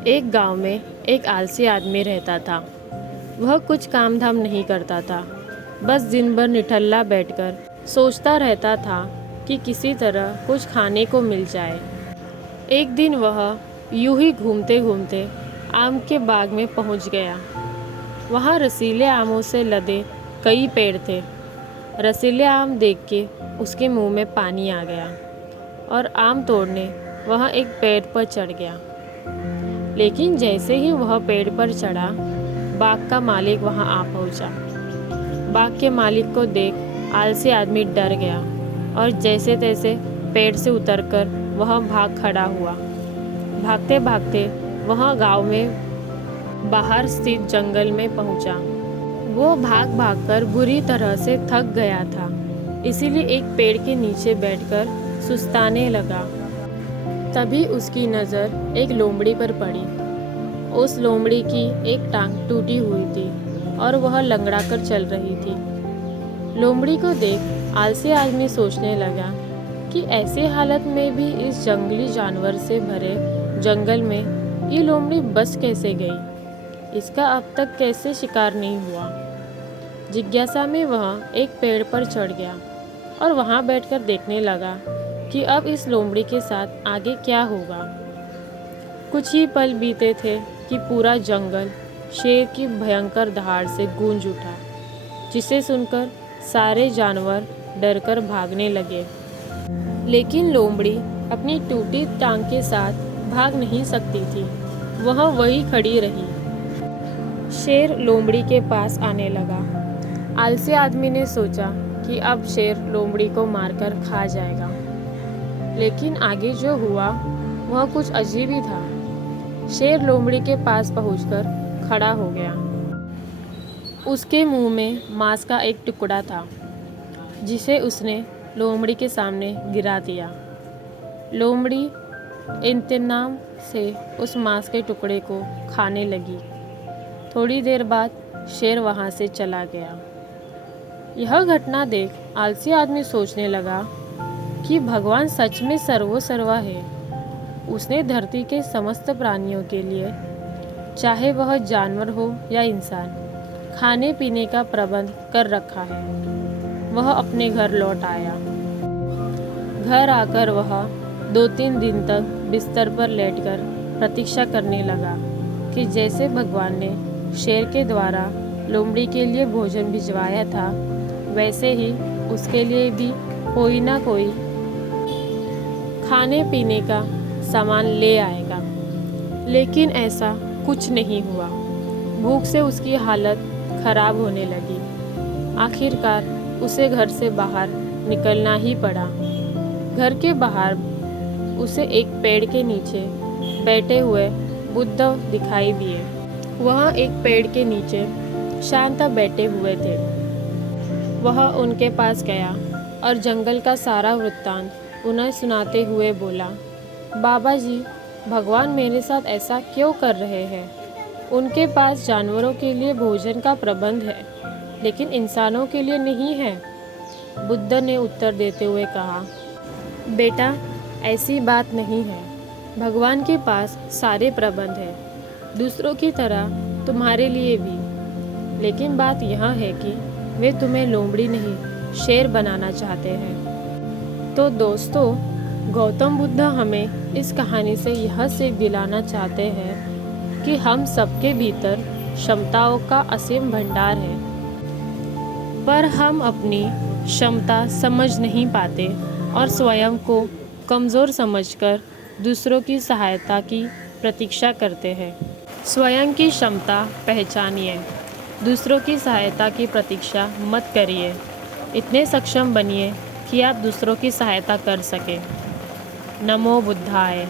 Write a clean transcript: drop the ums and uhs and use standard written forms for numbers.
एक गांव में एक आलसी आदमी रहता था। वह कुछ काम धाम नहीं करता था, बस दिन भर निठल्ला बैठकर सोचता रहता था कि किसी तरह कुछ खाने को मिल जाए। एक दिन वह यूं ही घूमते घूमते आम के बाग में पहुंच गया। वहां रसीले आमों से लदे कई पेड़ थे। रसीले आम देख के उसके मुंह में पानी आ गया और आम तोड़ने वह एक पेड़ पर चढ़ गया। लेकिन जैसे ही वह पेड़ पर चढ़ा, बाग का मालिक वहां आ पहुंचा। बाग के मालिक को देख आलसी आदमी डर गया और जैसे तैसे पेड़ से उतरकर वह भाग खड़ा हुआ। भागते भागते वह गांव में बाहर स्थित जंगल में पहुंचा। वो भाग भागकर बुरी तरह से थक गया था, इसीलिए एक पेड़ के नीचे बैठकर सुस्ताने लगा। तभी उसकी नज़र एक लोमड़ी पर पड़ी। उस लोमड़ी की एक टांग टूटी हुई थी और वह लंगड़ा कर चल रही थी। लोमड़ी को देख आलसी आदमी सोचने लगा कि ऐसी हालत में भी इस जंगली जानवर से भरे जंगल में ये लोमड़ी बच कैसे गई, इसका अब तक कैसे शिकार नहीं हुआ। जिज्ञासा में वह एक पेड़ पर चढ़ गया और वहां बैठकर देखने लगा कि अब इस लोमड़ी के साथ आगे क्या होगा। कुछ ही पल बीते थे कि पूरा जंगल शेर की भयंकर दहाड़ से गूंज उठा, जिसे सुनकर सारे जानवर डरकर भागने लगे। लेकिन लोमड़ी अपनी टूटी टांग के साथ भाग नहीं सकती थी, वह वहीं खड़ी रही। शेर लोमड़ी के पास आने लगा। आलसी आदमी ने सोचा कि अब शेर लोमड़ी को मारकर खा जाएगा, लेकिन आगे जो हुआ वह कुछ अजीब ही था। शेर लोमड़ी के पास पहुंचकर खड़ा हो गया। उसके मुंह में मांस का एक टुकड़ा था, जिसे उसने लोमड़ी के सामने गिरा दिया। लोमड़ी इंतज़ाम से उस मांस के टुकड़े को खाने लगी। थोड़ी देर बाद शेर वहां से चला गया। यह घटना देख आलसी आदमी सोचने लगा कि भगवान सच में सर्वोसर्वा है। उसने धरती के समस्त प्राणियों के लिए, चाहे वह जानवर हो या इंसान, खाने पीने का प्रबंध कर रखा है। वह अपने घर लौट आया। घर आकर वह 2-3 दिन तक बिस्तर पर लेटकर प्रतीक्षा करने लगा कि जैसे भगवान ने शेर के द्वारा लोमड़ी के लिए भोजन भिजवाया था, वैसे ही उसके लिए भी कोई ना कोई खाने पीने का सामान ले आएगा। लेकिन ऐसा कुछ नहीं हुआ। भूख से उसकी हालत खराब होने लगी। आखिरकार उसे घर से बाहर निकलना ही पड़ा। घर के बाहर उसे एक पेड़ के नीचे बैठे हुए बुद्ध दिखाई दिए। वह एक पेड़ के नीचे शांत बैठे हुए थे। वह उनके पास गया और जंगल का सारा वृत्तांत उन्हें सुनाते हुए बोला, बाबा जी, भगवान मेरे साथ ऐसा क्यों कर रहे हैं? उनके पास जानवरों के लिए भोजन का प्रबंध है, लेकिन इंसानों के लिए नहीं है। बुद्ध ने उत्तर देते हुए कहा, बेटा, ऐसी बात नहीं है। भगवान के पास सारे प्रबंध है, दूसरों की तरह तुम्हारे लिए भी। लेकिन बात यह है कि वे तुम्हें लोमड़ी नहीं, शेर बनाना चाहते हैं। तो दोस्तों, गौतम बुद्ध हमें इस कहानी से यह सीख दिलाना चाहते हैं कि हम सबके भीतर क्षमताओं का असीम भंडार है, पर हम अपनी क्षमता समझ नहीं पाते और स्वयं को कमज़ोर समझकर दूसरों की सहायता की प्रतीक्षा करते हैं। स्वयं की क्षमता पहचानिए, दूसरों की सहायता की प्रतीक्षा मत करिए। इतने सक्षम बनिए कि आप दूसरों की सहायता कर सकें। नमो बुद्धाय।